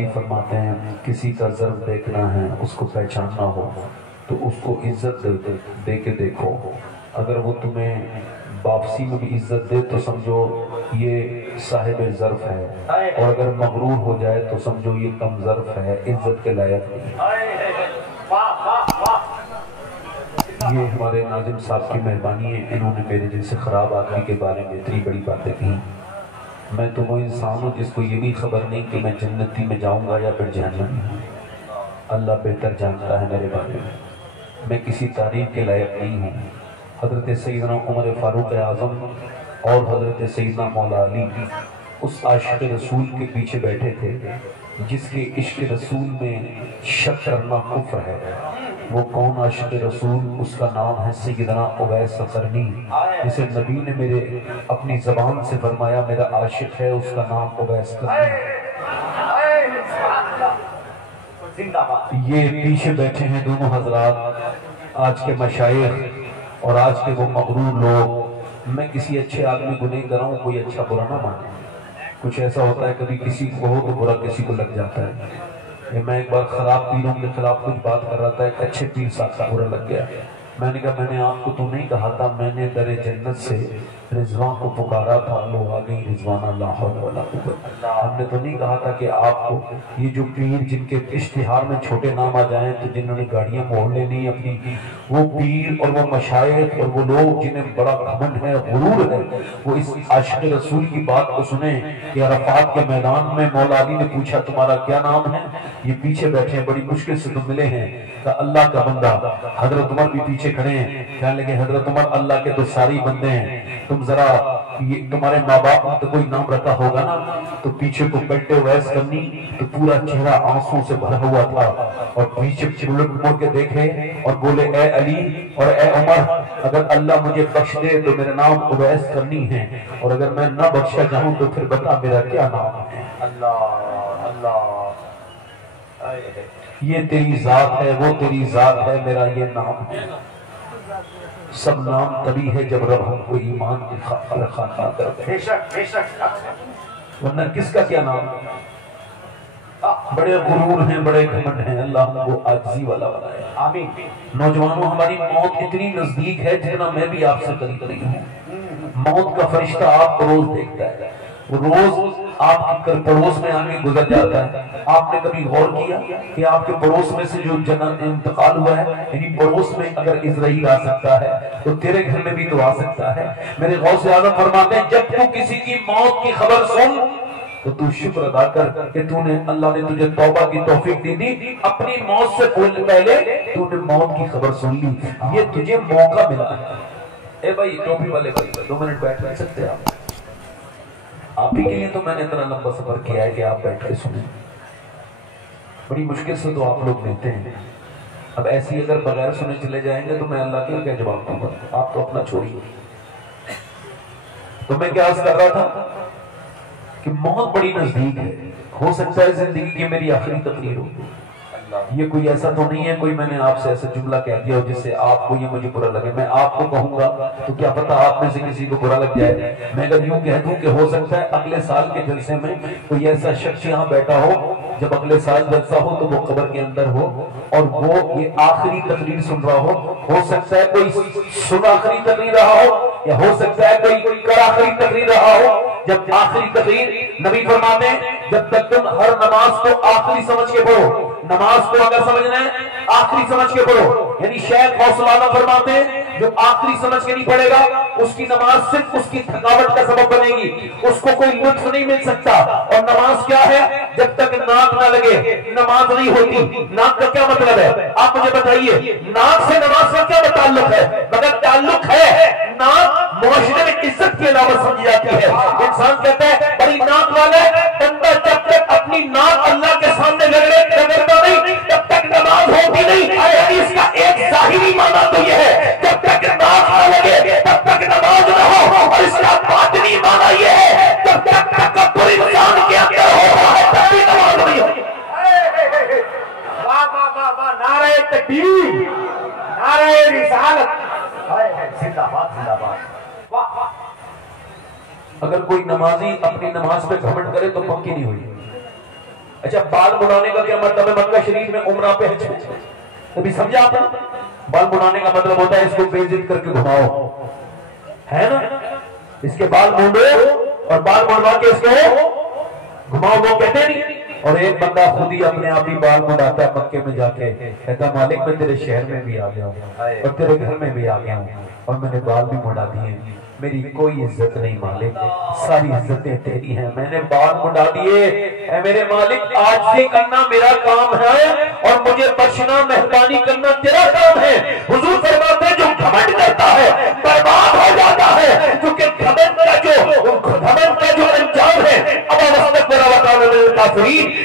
علی فرماتے ہیں کسی کا ضرب دیکھنا ہے اس کو پہچاننا ہو تو اس کو عزت دے کے دیکھو، اگر وہ تمہیں واپسی میں بھی عزت دے تو سمجھو یہ صاحب ظرف ہے، اور اگر مغرور ہو جائے تو سمجھو یہ کم ظرف ہے، عزت کے لائق نہیں۔ یہ ہمارے ناظم صاحب کی مہربانی ہے، انہوں نے میرے جیسے خراب آدمی کے بارے میں اتنی بڑی باتیں کہیں۔ میں تو وہ انسان ہوں جس کو یہ بھی خبر نہیں کہ میں جنتی میں جاؤں گا یا پھر جہنمی ہوں، اللہ بہتر جانتا ہے میرے بارے میں کسی تعریف کے لائق نہیں ہوں۔ حضرت سیدنا عمر فاروق اعظم اور حضرت سیدنا مولا علی اس عاشق رسول کے پیچھے بیٹھے تھے جس کے عشق رسول میں شک کرنا کفر ہے۔ وہ کون عاشق رسول؟ اس کا نام ہے سیدنا اویس قرنی، جسے نبی نے میرے اپنی زبان سے فرمایا میرا عاشق ہے، اس کا نام اویس قرنی۔ یہ پیچھے بیٹھے ہیں دونوں حضرات، آج کے مشائخ اور آج کے وہ مغرور لوگ۔ میں کسی اچھے آدمی کو نہیں کر رہا ہوں، کوئی اچھا برا نہ مانے۔ کچھ ایسا ہوتا ہے کبھی کسی کو ہو تو برا کسی کو لگ جاتا ہے۔ میں ایک بار خراب پیروں کے خلاف کچھ بات کر رہا تھا، ایک اچھے پیر صاحب کا برا لگ گیا۔ میں نے کہا میں نے آپ کو تو نہیں کہا تھا، میں نے در جنت سے رضوان کو پکارا تھا، لوگ آ گئی رضوان اللہ ولا قوت۔ ہم نے تو نہیں کہا تھا کہ آپ کو یہ جو پیر جن کے اشتہار میں چھوٹے نام آ جائیں تو جنہوں نے گاڑیاں موڑ لینی اپنی، وہ پیر اور وہ مشائخ اور وہ لوگ جنہیں بڑا گھمنڈ ہے، غرور ہے، وہ اس عاشق رسول کی بات کو سنیں کہ عرفات کے میدان میں مولا علی نے پوچھا تمہارا کیا نام ہے؟ یہ پیچھے بیٹھے ہیں، بڑی مشکل سے تم ملے ہیں، کہ اللہ کا بندہ۔ حضرت عمر بھی پیچھے کھڑے ہیں، کہنے لگے حضرت عمر اللہ کے تو ساری بندے ہیں، تم ذرا یہ تمہارے ماں باپ نے تو کوئی نام رکھا ہوگا نا؟ تو پیچھے کو پلٹے اویس قرنی تو پورا چہرہ آنسوں سے بھرا ہوا تھا، اور پیچھے الٹ مڑ کے دیکھے اور بولے اے علی اور اے عمر، اگر اللہ مجھے بخش دے تو میرا نام اویس قرنی ہے، اور اگر میں نہ بخشا جاؤں تو پھر بتا میرا کیا نام ہے۔ اللہ اللہ، یہ تیری ذات ہے، وہ تیری ذات ہے، میرا یہ نام ہے۔ سب نام تبھی ہے جب رب ہم کو ایمان کی خاطر خاطر کرتے ہیں، ورنہ کس کا کیا نام ہے؟ بڑے غرور ہیں، بڑے گھمنڈ ہیں، اللہ ہم کو عاجزی والا بنائے۔ آمین۔ نوجوانوں ہماری موت اتنی نزدیک ہے جتنا میں بھی آپ سے قریب ہوں۔ موت کا فرشتہ آپ کو روز دیکھتا ہے، وہ روز آپ کے پڑوس میں آنے گزر جاتا ہے۔ آپ نے کبھی غور کیا کہ آپ کے پڑوس میں سے جو انتقال ہوا ہے، یعنی پڑوس میں اگر اسرائیل آ سکتا ہے تو تیرے گھر میں بھی تو آ سکتا ہے۔ میرے غوث اعظم فرماتے ہیں جب تو کسی کی موت کی خبر سن تو تو شکر ادا کر کہ تو نے اللہ نے تجھے توبہ کی توفیق دی، اپنی موت سے پہلے تو نے موت کی خبر سن لی، یہ تجھے موقع ملا ہے۔ اے بھائی ٹوپی والے بھائی 2 منٹ بیٹھ نہیں سکتے آپ ہی کے لیے تو میں نے اتنا لمبا سفر کیا ہے کہ آپ بیٹھ کے سنیں، بڑی مشکل سے تو آپ لوگ لیتے ہیں۔ اب ایسی اگر بغیر سنے چلے جائیں گے تو میں اللہ کے کیا جواب دوں گا؟ آپ تو اپنا چھوڑیے۔ تو میں کیا عرض کر رہا تھا کہ موت بڑی نزدیک ہے، ہو سکتا ہے زندگی کی میری آخری تقریر ہو۔ یہ کوئی ایسا تو نہیں ہے کوئی میں نے آپ سے ایسا جملہ کہہ دیا ہو جس سے آپ کو یہ مجھے برا لگے۔ میں آپ کو کہوں گا تو کیا پتا آپ میں سے کسی کو برا لگ جائے۔ میں اگر یوں کہہ دوں کہ ہو سکتا ہے اگلے سال کے جلسے میں کوئی ایسا شخص یہاں بیٹھا ہو، جب اگلے سال جلسہ ہو تو وہ قبر کے اندر ہو اور وہ یہ آخری تقریر سن رہا ہو سکتا ہے کوئی سن آخری تقریر رہا ہو، یا ہو سکتا ہے کوئی کر آخری تقریر رہا ہو۔ جب آخری تقریر نبی فرماتے ہیں جب تک تم ہر نماز کو آخری سمجھ کے پڑھو، نماز کو اگر سمجھنا ہے آخری سمجھ کے پڑھو، یعنی شیخ غوث اعظم فرماتے ہیں جو آخری سمجھ کے نہیں پڑھے گا اس کی نماز صرف اس کی تھکاوٹ کا سبب بنے گی، اس کو کوئی لطف نہیں مل سکتا۔ اور نماز کیا ہے؟ جب تک ناک نہ لگے نماز نہیں ہوتی۔ ناک کا کیا مطلب ہے آپ مجھے بتائیے؟ ناک سے نماز کا کیا تعلق ہے؟ مگر تعلق ہے ناک معاشرے میں عزت کی علامت سمجھی جاتی ہے۔ انسان کہتا ہے بڑی ناک والا ہے، بندہ جب تک اپنی ناک اللہ کے سامنے رگڑتا نہیں تب تک نماز ہوتی نہیں۔ حدیث کا ایک ظاہری معنی تو یہ ہے جب تک ناک نہ لگے تب تک نماز نہ ہو، اور اس کا باطنی معنی یہ ہے جب تک تکبر انسان کے اندر ہوتا ہے تب بھی نماز نہیں ہوتی۔ واہ واہ واہ واہ، نعرہ تکبیر، نعرہ رسالت، زندہ باد زندہ باد۔ اگر کوئی نمازی اپنی نماز پہ گھمنڈ کرے تو پکی نہیں ہوئی۔ اچھا بال مڑانے کا کیا مطلب ہے؟ مکہ شریف میں عمرہ پہ حج کبھی سمجھا آپ نے؟ بال مڑانے کا مطلب ہوتا ہے اس کو بے عزت کر کے گھماؤ، ہے نا؟ اس کے بال مونڈو اور بال مڑوا کے اس کو گھماؤ، وہ کہتے نہیں۔ اور ایک بندہ خود ہی اپنے آپ ہی بال مڑاتا ہے مکے میں جا کے، کہتا مالک میں تیرے شہر میں بھی آ گیا ہوں اور تیرے گھر میں بھی آ گیا ہوں اور میں نے بال بھی مڑا دیے، میری کوئی عزت نہیں مالک، ساری عزتیں تیری ہیں، میں نے بال مڑا دیے، اے میرے مالک عاجزی کرنا میرا کام ہے اور مجھے بخشنا مہربانی کرنا تیرا کام ہے۔ حضور فرماتے ہیں جو گھمنڈ کرتا ہے برباد ہو جاتا ہے، کیونکہ گھمنڈ کا جو انجام ہے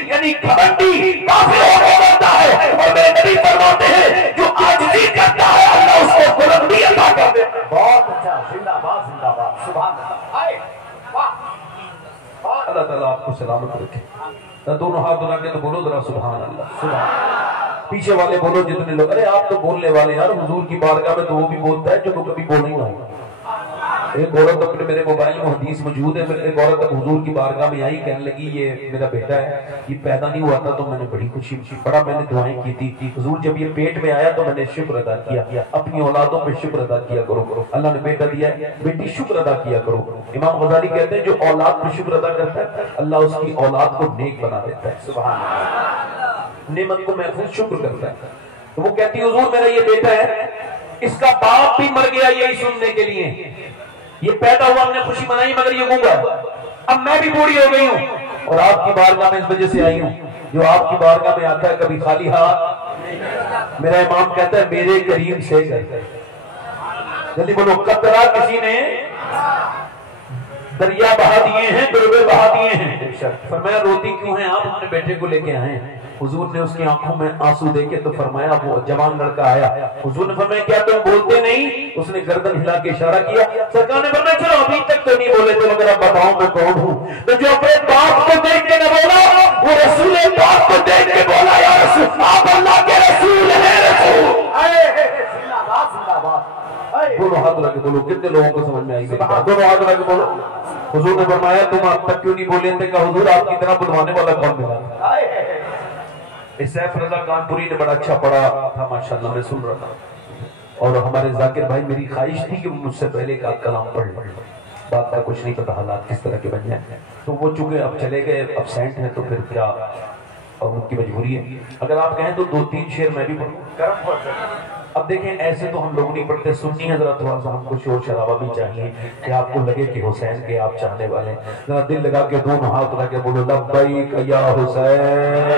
یعنی گھمنڈی کافر ہو کے مرتا ہے، اور میرے نبی فرماتے ہیں جو عاجزی کرتا ہے اللہ اس کو بلندی عطا کر دے۔ بہت اچھا، زندہ باد زندہ باد، سبحان اللہ، آئے واہ، اللہ تعالیٰ آپ کو سلامت رکھے۔ دونوں ہاتھ اٹھا کے تو بولو ذرا سبحان اللہ، سبحان اللہ۔ پیچھے والے بولو جتنے لوگ، ارے آپ تو بولنے والے یار، حضور کی بارگاہ میں تو وہ بھی بولتا ہے جو تو کبھی بول نہیں رہا۔ ایک عورت اپنے میرے موبائل میں حدیث موجود ہے، ایک عورت اب حضور کی بارگاہ میں آئی، کہنے لگی یہ میرا بیٹا ہے، یہ پیدا نہیں ہوا تھا تو میں نے بڑی خوشی بڑا میں نے دعائیں کی تھی، حضور جب یہ پیٹ میں آیا تو میں نے شکر ادا کیا، اپنی اولادوں پہ شکر ادا کیا کرو، اللہ نے بیٹا دیا ہے بیٹی شکر ادا کیا کرو۔ امام غزالی کہتے ہیں جو اولاد پہ شکر ادا کرتا ہے اللہ اس کی اولاد کو نیک بنا دیتا ہے، سبحان اللہ، نعمت کو محفوظ شکر کرتا ہے۔ تو وہ کہتی حضور میرا یہ بیٹا ہے، اس کا باپ بھی مر گیا یہی سننے کے لیے، یہ پیدا ہوا ہم نے خوشی منائی مگر یہ گونگا، اب میں بھی بوڑھی ہو گئی ہوں اور آپ کی بارگاہ میں اس وجہ سے آئی ہوں۔ جو آپ کی بارگاہ میں آتا ہے کبھی خالی ہاتھ، میرا امام کہتا ہے میرے کریم سے جلدی بولو، قطرہ کسی نے دریا بہا دیے ہیں، دربے بہا دیے ہیں، فرمایا روتی کیوں ہیں آپ؟ اپنے بیٹے کو لے کے آئے ہیں۔ حضور نے اس کی آنکھوں میں آنسو دیکھے تو فرمایا، وہ جوان لڑکا آیا، حضور نے فرمایا کیا تم بولتے نہیں؟ اس نے گردن ہلا کے اشارہ کیا، سرکار نے فرمایا چلو ابھی تک تو نہیں بولے تھے مگر اب بتاؤں میں کون ہوں؟ میں جو اپنے باپ کو دیکھ کے نہ بولا وہ رسول پاک کو دیکھ کے بولا، یا رسول آپ اللہ کے رسول ہیں، رسول۔ زندہ باد زندہ باد، دونوں ہاتھ لگے بولو، کتنے لوگوں کو سمجھ میں آئی میری بات؟ دونوں ہاتھ لگے بولو۔ حضور نے فرمایا تم اب تک کیوں نہیں بولے تھے؟ کہ حضور آپ کی طرح بدوانے والا کون ملا؟ سیف رضا کانپوری نے بڑا اچھا پڑھا تھا ماشاءاللہ، میں سن رہا تھا، اور ہمارے ذاکر بھائی میری خواہش تھی کہ مجھ سے پہلے کا کلام پڑھ لیں، بات کا کچھ نہیں پتا حالات کس طرح کے بن جائیں، تو وہ چونکہ اب چلے گئے ابسینٹ ہیں تو پھر کیا اور ان کی مجبوری ہے، اگر آپ کہیں تو 2-3 شعر میں بھی پڑھوں۔ اب دیکھیں ایسے تو ہم لوگ نہیں پڑھتے، سنی ہے ذرا تھوڑا سا ہم کو شور شرابہ بھی چاہیے کہ آپ کو لگے کہ حسین کے آپ چاہنے والے ہیں، ذرا دل لگا کے دونوں ہاتھ لگا کے بولو لبیک یا حسین۔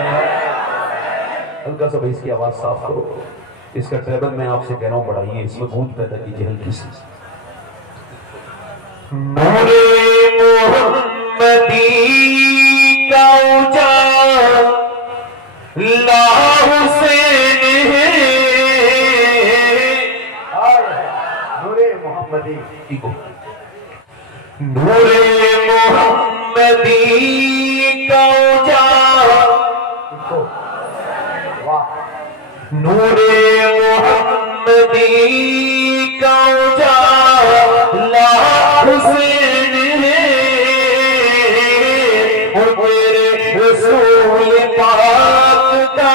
ہلکا سا بھائی اس کی آواز صاف کرو، اس کا ٹریبل میں آپ سے کہہ رہا ہوں بڑھائیے، اس میں گونج پیدا کیجیے ہلکی سی۔ نور محمدی کا اجالا حسین ہے، نور محمدی، نور محمدی کا اجالا، نور محمدی کا اجالا حسین ہے، اور میرے رسول پاک کا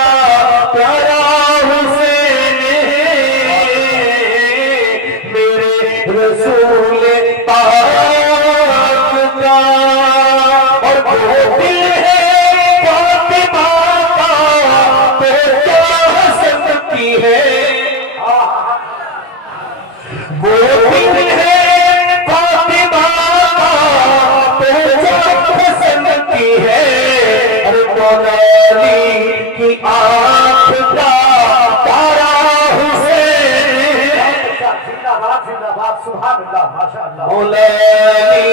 پیارا حسین ہے، میرے رسول پاک کا، اور وہ دل ہے فاطمہ کا تو کیا حسن کی ہے، وہ دل ہے فاطمہ کا تو کیا حسن کی ہے، ارے مولا علی کی آنکھ کا تارا حسین، زندہ باد زندہ باد، سبحان اللہ، ماشاء اللہ، مولا علی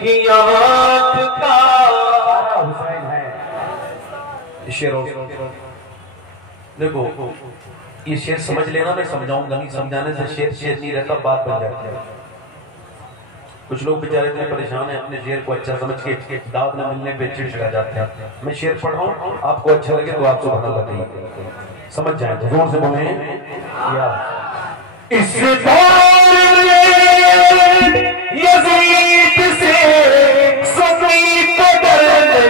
کی آنکھ کا تارا حسین ہے۔ شعر دیکھو یہ شعر سمجھ لینا، میں سمجھاؤں گا نہیں، سمجھانے سے شعر نہیں رہتا، بات بن جاتی ہے۔ کچھ لوگ بیچارے اتنے پریشان ہیں اپنے شعر کو اچھا سمجھ کے داد نہ ملنے پہ چڑچڑا جاتے ہیں۔ میں شعر پڑھ رہا ہوں، آپ کو اچھا لگے تو آپ سبحان اللہ کہیے، سمجھ جائیں تو زور سے بولیں۔ اس دور میں یزید سے سنی قدر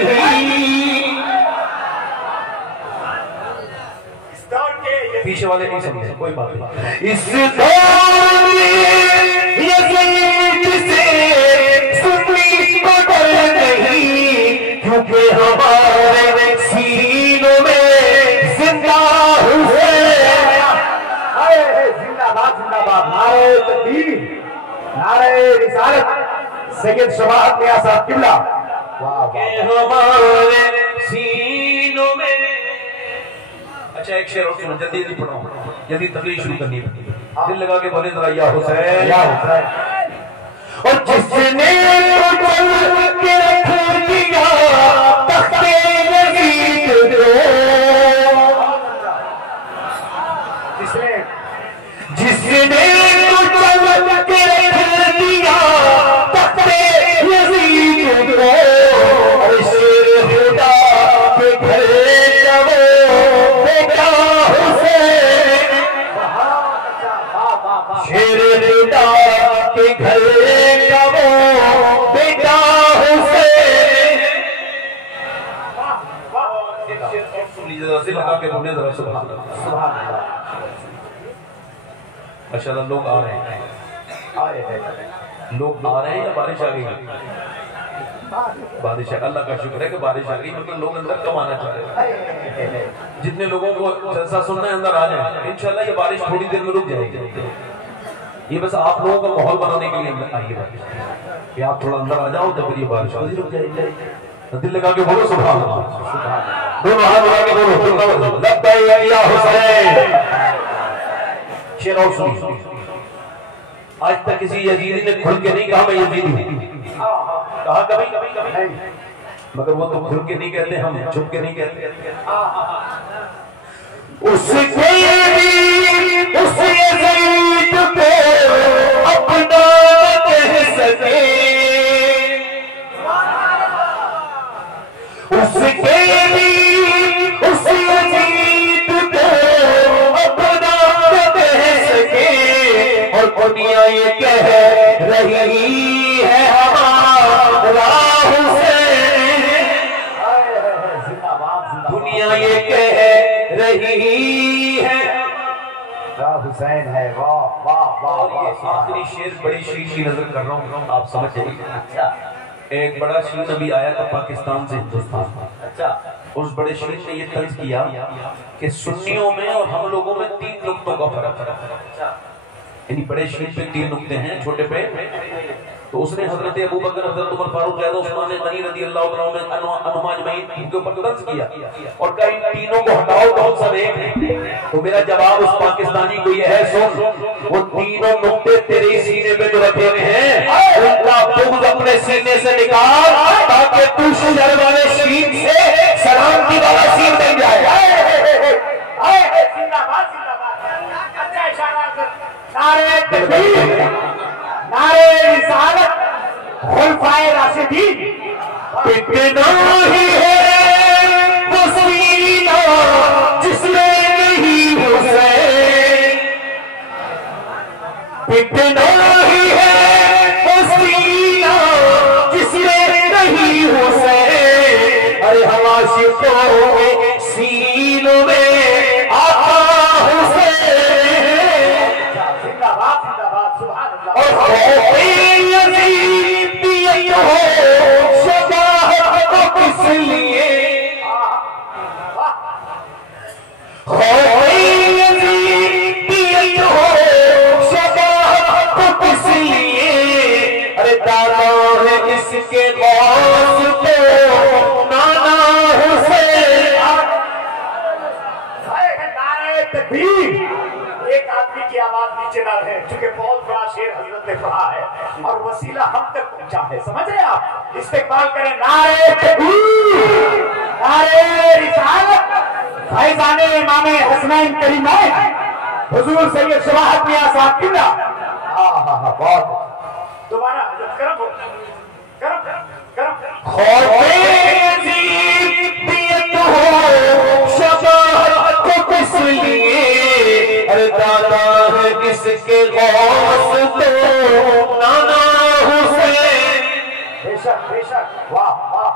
نہیں، پیچھے والے نہیں سمجھے کوئی بات نہیں. اس دور میں یزید سے سنی کو ڈر نہیں کیونکہ ہمارے سینوں میں زندہ حسین. زندہ باد زندہ باد. نعرہ تکبیر نعرہ رسالت سید شفاعت میاں صاحب قبلہ. کہ ہمارے سینوں میں. اچھا ایک شعر اور سنو جلدی جلدی پڑھو جلدی تقریر شروع کرنی ہے. دل لگا کے بولے ذرا یا حسین یا حسین. اور جس نے چل کے رکھ دیا تخت یزید کو جس نے چل کے رکھ دیا تخت یزید کو اور شیر خدا کے گھر کا وہ بیٹا حسین. شیر خدا کے گھر کا وہ بیٹا حسین. سن لیجیے ذرا دل لگا کے بولے ذرا سبحان اللہ سبحان اللہ. ماشاءاللہ لوگ آ رہے ہیں لوگ آ رہے ہیں یا بارش آ گئی؟ بارش ہے. اللہ کا شکر ہے کہ بارش آ گئی مطلب لوگ اندر کم آنا چاہ رہے ہیں. جتنے لوگوں کو جلسہ سننا ہے اندر آ جائیں. انشاءاللہ یہ بارش تھوڑی دیر میں رک جائے گی. یہ بس آپ لوگوں کا ماحول بنانے کے لیے آئیے بارش کہ آپ تھوڑا اندر آ جاؤ تو پھر یہ بارش رک جائے گی. دل لگا کے بولو سبحان اللہ. دونوں ہاتھ لگا کے بولو لبیک یا حسین. شعر اور سنی. آج تک کسی یزیدی نے کھل کے نہیں کہا میں یزیدی ہوں. کہا کبھی مگر وہ تو کھل کے نہیں کہتے ہم چھپ کے نہیں کہتے. اس یزید کو اپنا کہہ سکے اس یزید کو اپنا کہہ سکے اور دنیا یہ کہہ رہی ہے ہمارا حسین. دنیا یہ کہہ رہی ہے حسین ہے. واہ واہ واہ واہ. آخری شعر بڑی شیر کی نظر کر رہا ہوں آپ سمجھ جائیے. ایک بڑا شیر نبی آیا تھا پاکستان سے ہندوستان. اس بڑے شیر نے یہ طرز کیا کہ سنیوں میں اور ہم لوگوں میں 3 نقطوں کا فرق ہے. یعنی بڑے شیر پہ 3 نقطے ہیں چھوٹے پہ. تو اس نے حضرت ابوبکر حضرت عمر فاروق زیادہ عثمان غنی رضی اللہ عنہ میں انہما اجمعین ان کے اوپر طرز کیا اور کہا ان تینوں کو ہٹاؤ تو ہم سب ایک ہیں. تو میرا جواب اس پاکستانی کو یہ ہے سن وہ تینوں نقطے تیرے سینے پہ جو رکھے ہوئے ہیں ان کا بغض اپنے سینے سے نکال تاکہ تو شجر والے شین سے سلامتی والا سین بن جائے. زندہ باد زندہ باد. اچھا اشارہ. نعرہ تکبیر نعرہ رسالت خلفائے راشدین. کتنا ہی ہے وہ سینہ جس میں نہیں حسین. کتنا ہی ہے وہ سینہ جس میں نہیں حسین. ارے عاشقوں کے سینوں میں آقا حسین. زندہ باد زندہ باد. سبحان اللہ. اور خوف یزیدیت ہو شجاعت کو کس لیے. خوف یزیدیت ہو شجاعت کو کس لیے. ارے دادا ہے اس کے غوث کو نانا حسین. نعرہ تکبیر. ایک آدمی کی آواز نیچے نہ رہے چونکہ بہت بڑا شعر حضرت نے پڑھا ہے اور وسیلہ ہم تک پہنچا ہے. سمجھ رہے آپ. استقبال کریں نعرہ تکبیر نعرہ رسالت فیضان امام حسنین کریمین حضور سید شفاعت میاں صاحب قبلہ. بہت دوبارہ کرم کرم کرم. خوف یزیدیت ہو شجاعت کو کس لیے. ارے دادا ہے کس کے غوث تو نانا حسین. بے شک بے شک. واہ واہ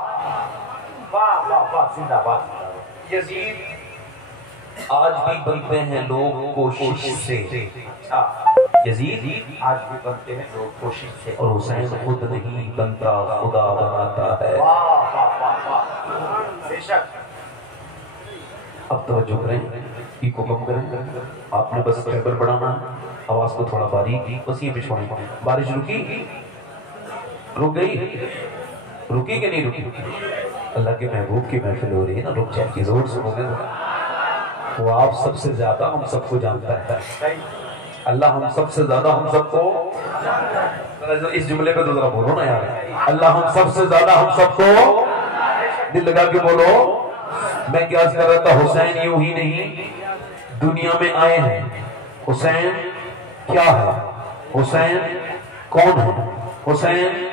واہ واہ واہ. زندہ باد. یزید آج بھی بنتے ہیں لوگ کوشش سے، یزید آج بھی بنتے ہیں لوگ کوشش سے، اور حسین خود نہیں بنتا، خدا بناتا ہے۔ واہ واہ واہ واہ، بے شک۔ اب توجہ کریں، ایکو کم کریں، آپ نے بس ٹیبل بڑھانا، آواز کو تھوڑا باریک، بس یہ بھی چھوڑیں۔ بارش رکی؟ رک گئی؟ رکی کہ نہیں رکی؟ اللہ کے محبوب کی محفل ہو رہی ہے نا، رک جائے کی زور سے بولے، وہ آپ سب سے زیادہ ہم سب کو جانتا ہے، اللہ ہم سب سے زیادہ ہم سب کو، اس جملے پہ تو ذرا بولو نا یار، اللہ ہم سب سے زیادہ ہم سب کو، دل لگا کے بولو۔ میں کیا کر رہا تھا، حسین یوں ہی نہیں دنیا میں آئے ہیں، حسین کیا ہے، حسین کون ہے، حسین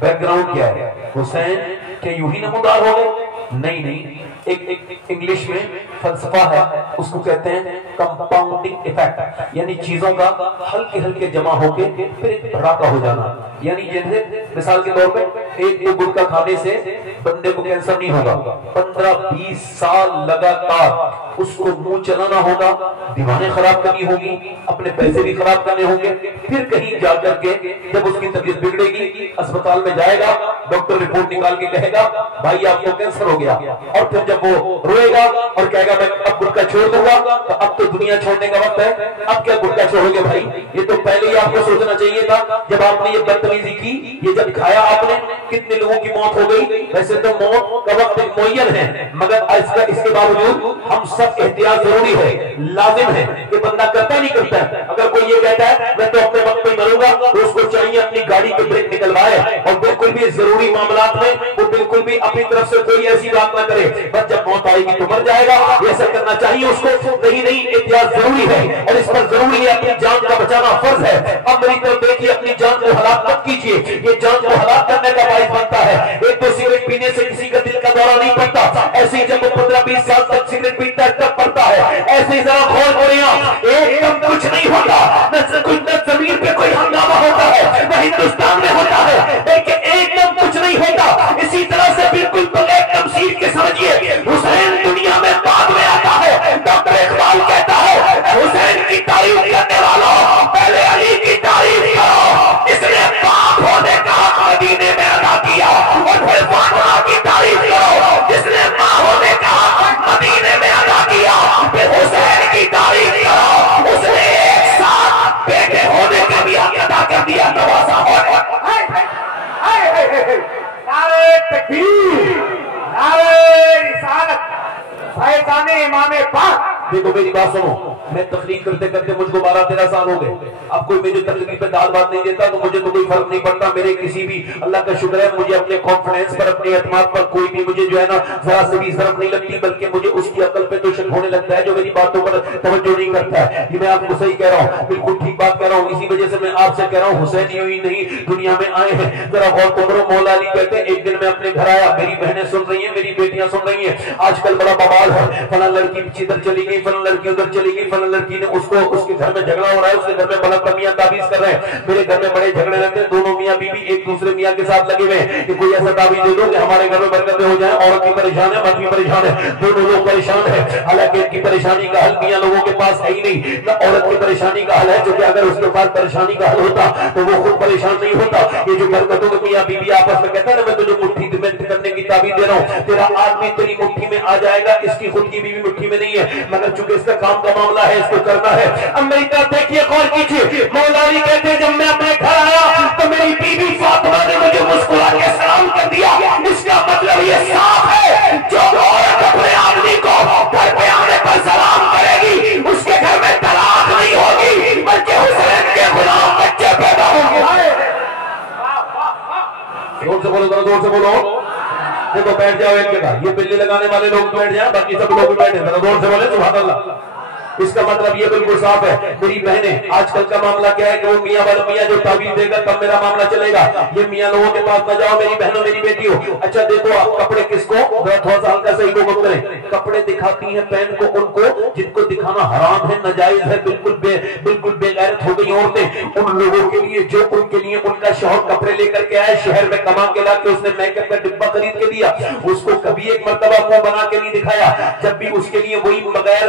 بیک گراؤنڈ کیا ہے، حسین کیا یوں ہی نمودار ہو گئے؟ نہیں، ایک انگلش میں فلسفہ ہے، اس کو کہتے ہیں کمپاؤنڈنگ ایفیکٹ، یعنی چیزوں کا ہلکے ہلکے جمع ہو کے پھر ایک بھڑاکا ہو جانا۔ یعنی جیسے مثال کے طور پہ ایک دو گل کا کھانے سے بندے کو کینسر نہیں ہوگا، 15-20 سال لگاتار اس کو منہ چلانا ہوگا، دیوانے خراب کرنی ہوگی، اپنے پیسے بھی خراب کرنے ہوں گے، پھر کہیں جا کر کے جب اس کی طبیعت بگڑے گی، اسپتال میں جائے گا، ڈاکٹر رپورٹ نکال کے کہے گا بھائی آپ کو کینسر ہو گیا، اور پھر جب وہ روئے گا اور کہے گا میں اب گٹکا چھوڑ دوں گا، تو اب تو دنیا چھوڑنے کا وقت ہے، اب کیا گٹکا چھوڑو گے بھائی؟ یہ تو پہلے ہی آپ کو سوچنا چاہیے تھا جب آپ نے یہ بدتمیزی کی، یہ جب کھایا آپ نے کتنے لوگوں کی موت ہو گئی۔ ویسے تو موت کا وقت معین ہے، مگر اس کے باوجود ہم سب احتیاط ضروری ہے، لازم ہے کہ بندہ کرتا نہیں کرتا ہے۔ اگر کوئی یہ کہتا ہے میں تو اپنے وقت پہ مروں گا، تو اس کو چاہیے اپنی گاڑی کے بریک نکلوائے، اور بالکل بھی ضروری معاملات میں وہ بالکل بھی اپنی طرف سے کوئی ایسی بات نہ کرے، بس جب موت آئے گی تو مر جائے گا، ایسا کرنا چاہیے اس کو۔ نہیں، احتیاط ضروری ہے، اور اس پر ضروری ہے اپنی جان کا بچانا فرض ہے۔ اب میری طرف دیکھیے، اپنی جان کو ہلاک مت کیجیے، یہ جان کو ہلاک کرنے کا باعث بنتا ہے۔ ایک تو سگریٹ پینے سے کسی کا دل کا دورہ نہیں پڑتا، ایسے ہی جب وہ 15-20 سال تک سگریٹ پیتا ہے تب پڑتا ہے۔ ایسے ہی ذرا کھول گولیاں، ایک دم کچھ نہیں ہوتا، نہ زمین پہ کوئی ہنگامہ ہوتا ہے، نہ ہندوستان میں ہوتا ہے، لیکن ایک دم کچھ نہیں ہوتا۔ اسی طرح سے بالکل بغیر تمثیل کے سمجھیے، حسین دنیا میں بعد میں آتا ہے۔ ڈاکٹر اقبال کہتا ہے حسین کی تعریف کرنے والوں پہلے علی کی تعریف کرو، اس نے باپ ہونے کا حق مدینے میں ادا کیا، اور پھر فاطمہ کی تعریف کرو جس نے ماں ہونے کا حق مدینے میں ادا کیا، پھر حسین کی تعریف کرو اس نے ایک ساتھ بیٹے ہونے کا بھی حق ادا کر دیا۔ نعرہ تکبیر، نعرہ رسالت، فیضان امام پاک۔ دیکھو میری بات سنو، میں تقریر کرتے کرتے مجھ کو 12-13 سال ہو گئے، اب کوئی میری تقریر پہ داد بات نہیں دیتا تو مجھے تو کوئی فرق نہیں پڑتا۔ میرے کسی بھی، اللہ کا شکر ہے، مجھے اپنے کانفیڈنس پر، اپنے اعتماد پر کوئی بھی مجھے جو ہے نا ذرا سے بھی ضرورت نہیں لگتی، بلکہ مجھے اس کی عقل پہ تو شک ہونے لگتا ہے جو میری باتوں پر توجہ نہیں کرتا ہے۔ یہ میں آپ کو صحیح کہہ رہا ہوں، بالکل ٹھیک بات کہہ رہا ہوں، اسی وجہ سے میں آپ سے کہہ رہا ہوں حسین یوں ہی نہیں دنیا میں آئے ہیں۔ ذرا غور کرو، مولا علی کہتے ہیں ایک دن میں اپنے گھر آیا، میری بہنیں سن رہی ہیں، میری بیٹیاں سن رہی ہیں، آج کل بڑا بوال ہے، فلاں لڑکی ادھر چلی گئی، فلاں لڑکی ادھر چلی گئی، فلاں لڑکی نے اس کے گھر میں جھگڑا ہو رہا ہے، اس کے گھر میں بڑا میاں تعویذ کر رہے ہیں، میرے گھر میں بڑے جھگڑے رہتے ہیں، دونوں میاں بیوی ایک دوسرے میاں کے ساتھ لگے ہوئے ہیں کہ کوئی ایسا تعویذ دے دو کہ ہمارے گھر میں برکتیں ہو جائیں۔ عورت بھی پریشان ہے، مرد بھی پریشان ہے، دونوں لوگ پریشان ہیں، حالانکہ ان کی پریشانی کا حل میاں لوگوں کے پاس ہے ہی نہیں، نہ عورت کی پریشانی کا حل ہے، جو کہ اگر اس کے پاس پریشانی کا حل ہوتا تو وہ خود پریشان نہیں ہوتا۔ یہ جو برکتوں کے میاں بیوی آپس میں کہتا ہے نا میں تجھے مٹھی میں کرنے کی تعبیر دے رہا ہوں، تیرا آدمی تیری مٹھی میں آ جائے گا، اس کی خود کی بیوی مٹھی میں نہیں ہے، مگر چونکہ اس کا کام کا معاملہ ہے، اس کو کرنا ہے۔ اب میری طرف دیکھیے، غور کیجیے، مولا علی کہتے ہیں جب میں اپنے گھر آیا تو میری بیوی فاطمہ نے مجھے مسکرا کے سلام کر دیا۔ اس کا مطلب یہ صاف ہے، جو عورت اپنے آدمی کو گھر پہ آنے پر سلام کرے گی اس کے گھر میں طلاق نہیں ہوگی، بلکہ حسین کے غلام بچے پیدا ہوں گے۔ زور سے بولو، ذرا زور سے بولو۔ دیکھو بیٹھ جاؤ ایک جگہ، یہ بلی لگانے والے لوگ بیٹھ جائیں، باقی سب لوگ بیٹھے، ذرا زور سے بولے سبحان اللہ۔ اس کا مطلب یہ بالکل صاف ہے، میری بہنیں آج کل کا معاملہ کیا ہے کہ وہ میاں والا میاں جو تعبیر دے گا تب میرا معاملہ چلے گا، یہ میاں لوگوں کے پاس نہ جاؤ، میری بہنوں میری بیٹیوں۔ اچھا دیکھو آپ کپڑے کس کو، تھوڑا سا ہلکا صحیح کو کریں، کپڑے دکھاتی ہیں پہن کو ان کو جن کو دکھانا حرام ہے، ناجائز ہے، بالکل بے غیرت ہو گئی عورتیں، ان لوگوں کے لیے جو ان کے لیے ان کا شوہر کپڑے لے کر کے آئے، شہر میں کما کے لا کے اس نے میک اپ کا ڈبہ خرید کے دیا، اس کو کبھی ایک مرتبہ منہ بنا کے نہیں دکھایا، جب بھی اس کے لیے وہی بغیر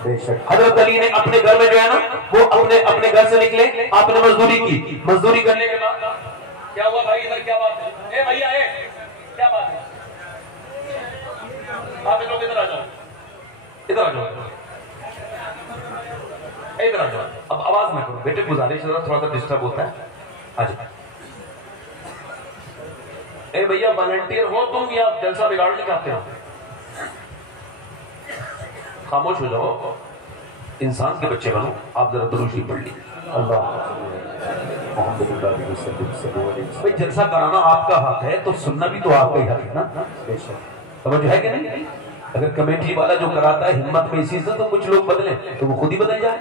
حضرت علی نے اپنے گھر میں جو ہے نا وہ اپنے گھر سے نکلے, آپ نے مزدوری کی, مزدوری کرنے کے بعد کیا ہوا بھائی, ادھر کیا بات ہے, اے بھیا اے کیا بات ہے, آپ لوگ ادھر آ جاؤ, ادھر آ جاؤ, ادھر آ جاؤ. اب آواز نہ کرو بیٹے, گزارش تھوڑا سا ڈسٹرب ہوتا ہے. آ جاؤ. اے بھیا والنٹیئر ہو تم یا جلسہ بگاڑنے چاہتے ہو؟ خاموش ہو جاؤ, انسان کے بچے بنو. آپ ذرا درود شریف پڑھ لیجیے. بھائی جلسہ کرانا آپ کا حق ہے تو سننا بھی تو آپ کا ہی حق ہے نا. سمجھ ہے کہ نہیں؟ اگر کمیٹی والا جو کراتا ہے ہمت میں اسی سے تو کچھ لوگ بدلیں تو وہ خود ہی بدل جائے.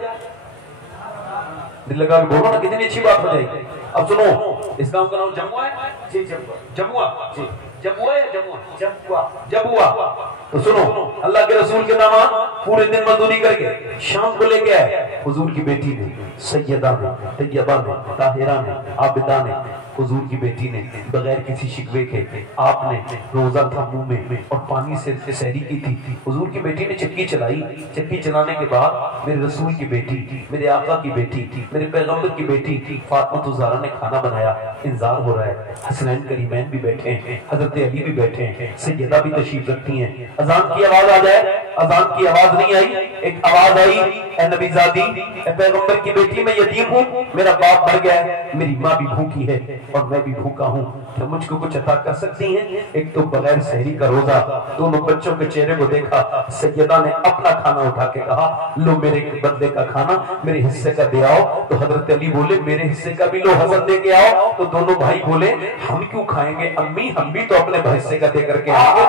دل لگا کے بولو نا, کتنی اچھی بات ہو جائے گی. اب سنو, اس گاؤں کا نام جموا ہے. جی جموا, جموا, جی جموا ہے, جموا, جموا, جموا. تو سنو, اللہ کے رسول کے داماد پورے دن مزدوری کر کے شام کو لے کے آئے. حضور کی بیٹی نے, سیدہ نے, طیبہ نے, طاہرہ نے, عابدہ نے, حضور کی بیٹی نے بغیر کسی شکوے کے, آپ نے روزہ تھا منہ میں اور پانی سے سحری کی تھی. حضور کی بیٹی نے چکی چلائی. چکی چلانے کے بعد میرے رسول کی بیٹی, میرے آقا کی بیٹی, میرے پیغمبر کی بیٹی فاطمہ الزہرا نے کھانا بنایا. انتظار ہو رہا ہے, حسنین کریمین بھی بیٹھے ہیں, حضرت علی بھی بیٹھے ہیں, سیدہ بھی تشریف رکھتی ہیں. اذان کی آواز آ جائے, اذان کی آواز نہیں آئی, ایک آواز آئی, اے نبی زادی, اے پیغمبر کی بیٹی, میں یتیم ہوں, میرا باپ مر گیا ہے, میری ماں بھی بھوکی ہے اور میں بھی بھوکا ہوں, کیا مجھ کو کچھ عطا کر سکتی ہیں؟ ایک تو بغیر سحری کا روزہ. دونوں بچوں کے چہرے کو دیکھا, سیدہ نے اپنا کھانا اٹھا کے کہا, لو میرے بدلے کا کھانا میرے حصے کا دے آؤ. تو حضرت علی بولے میرے حصے کا بھی لو, حضرت دے کے آؤ. تو دونوں بھائی بولے ہم کیوں کھائیں گے امی, ہم بھی تو اپنے حصے کا دے کر کے آئیں گے.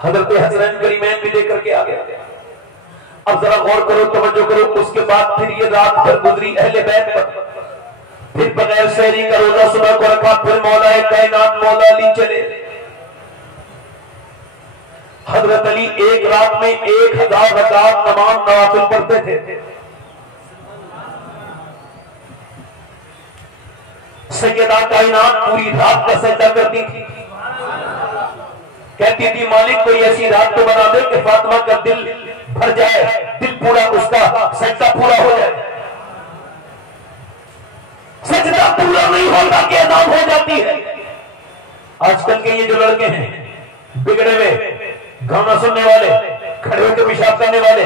حضرت حسنین کریمین بھی دے کر کے آ گیا. اب ذرا غور کرو, توجہ کرو. اس کے بعد پھر یہ رات بھر گزری اہل بیت پر, پھر بغیر سحری کا روزہ صبح کو رکھا. پھر مولا کائنات مولا علی چلے. حضرت علی ایک رات میں 1000 رکعت نماز نوافل پڑھتے تھے. سیدہ کائنات پوری رات کا سجدہ کرتی تھی. کہتی تھی مالک کوئی ایسی رات تو بنا دے کہ فاطمہ کا دل بھر جائے, دل پورا, اس کا سجدہ پورا ہو جائے. سجدہ پورا نہیں ہوتا کہ اذان ہو جاتی ہے. آج کل کے یہ جو لڑکے ہیں بگڑے ہوئے, گانا سننے والے, کھڑے ہو کے پیشاب کرنے والے,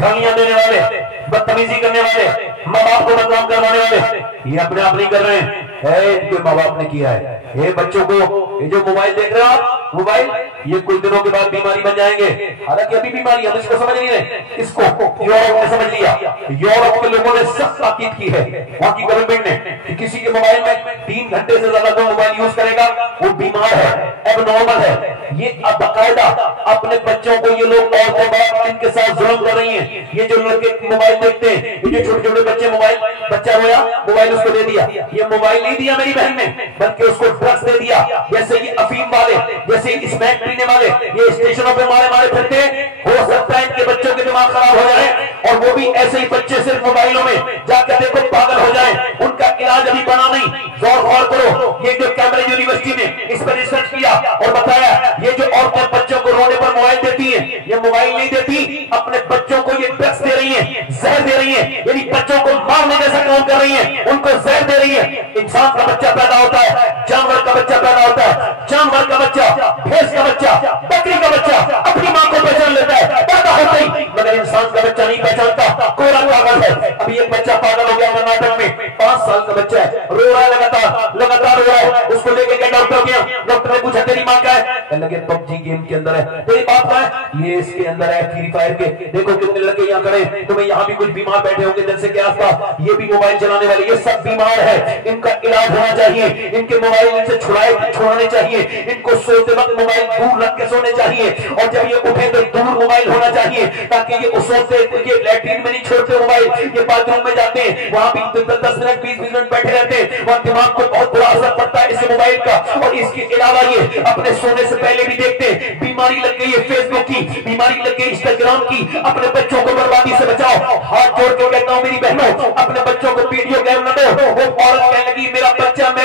گالیاں دینے والے, بدتمیزی کرنے والے, ماں باپ کو بدنام کروانے والے, یہ اپنے آپ نہیں کر رہے ہیں, ان کے ماں باپ نے کیا ہے. یہ بچوں کو یہ جو موبائل دیکھ رہے ہیں آپ, موبائل یہ کچھ دنوں کے بعد بیماری بن جائیں گے. حالانکہ ابھی بیماری ہم اس کو سمجھ نہیں رہے. اس کو یورپ نے سمجھ لیا. یورپ کے لوگوں نے سخت تاکید کی ہے, وہاں کی گورنمنٹ نے, کہ کسی کے موبائل میں 3 گھنٹے سے زیادہ کوئی موبائل یوز کرے گا وہ بیمار ہے, ایب نارمل ہے. یہ اب باقاعدہ اپنے بچوں کو یہ لوگ عورتیں بات ان کے ساتھ ظلم کر رہی ہیں. یہ جو لڑکے موبائل دیکھتے ہیں, یہ جو چھوٹے چھوٹے بچے موبائل, بچہ رویا موبائل اس کو دے دیا. یہ موبائل نہیں دیا میری بہن نے, بلکہ اس کو ڈرگس دے دیا. جیسے یہ افیم والے, جیسے اسمیک پینے والے, یہ اسٹیشنوں پہ مارے مارے پھرتے ہیں. ہو سکتا ہے ان کے بچوں کے دماغ خراب ہو جائے, اور وہ بھی ایسے ہی بچے صرف موبائلوں میں جا کے دیکھو پاگل ہو جائیں. ان کا علاج ابھی بنا نہیں. غور کرو, یہ جو کیمبرج یونیورسٹی نے اس پر ریسرچ کیا اور بتایا, یہ جو عورتیں بچوں کو رونے پر موبائل دیتی ہیں, یہ موبائل نہیں دیتی, اپنے بچوں کو یہ ڈرگس دے رہی ہیں, زہر دے رہی ہیں. یعنی بچوں کو مارنے جیسا کام کر رہی ہیں, ان کو زہر دے رہی ہیں. انسان کا بچہ پیدا ہوتا ہے, جانور کا بچہ پیدا ہوتا ہے, جانور کا بچہ, بھینس کا بچہ, بکری کا بچہ اپنی ماں کو پہچان لیتا ہے پیدا ہوتا ہی, مگر انسان کا بچہ نہیں پہچانتا. کوڑا پاگل ہے. ابھی ایک بچہ پاگل ہو گیا کرناٹک میں, 5 سال کا بچہ ہے, رو رہا ہے لگاتار رو رہا ہے. اس کو لے کے گیا ڈاکٹر گیا, ڈاکٹر نے پوچھا تیری ماں کیا ہے؟ کہنے لگے PUBG گیم کے اندر ہے. تیری باپ کا ہے؟ یہ اس کے اندر ہے فری فائر کے. دیکھو کتنے لڑکے یہاں کھڑے, تمہیں یہاں بھی کچھ بیمار بیٹھے ہوں گے دل سے کے آس پاس, یہ بھی موبائل چلانے والے, یہ سب بیمار ہے. ان کا علاج ہونا چاہیے, ان کے موبائل ان سے چھڑانے چاہیے, ان کو سوتے وقت موبائل دور رکھ کے سونے چاہیے, اور جب یہ اٹھے تو دور موبائل ہونا چاہیے, تاکہ یہ سوتے, یہ لیٹرین میں نہیں چھوڑتے موبائل, یہ باتھ روم میں جاتے ہیں, وہاں بھی 10 منٹ 20 منٹ بیٹھے رہتے ہیں, وہاں دماغ کو بہت برا اثر پڑتا ہے اس موبائل کا. اور اس کے علاوہ یہ اپنے سونے سے پہلے بھی دیکھتے ہیں. بیماری لگ گئی ہے فیس بک کی, بیماری لگ گئی انسٹاگرام کی. اپنے بچوں کو بربادی سے بچاؤ. ہاتھ جوڑ کے کہتا ہوں میری بہنوں, اپنے بچوں کو ویڈیو گیم نہ دو. وہ عورت کہنے لگی میرا بچہ میں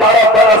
12-12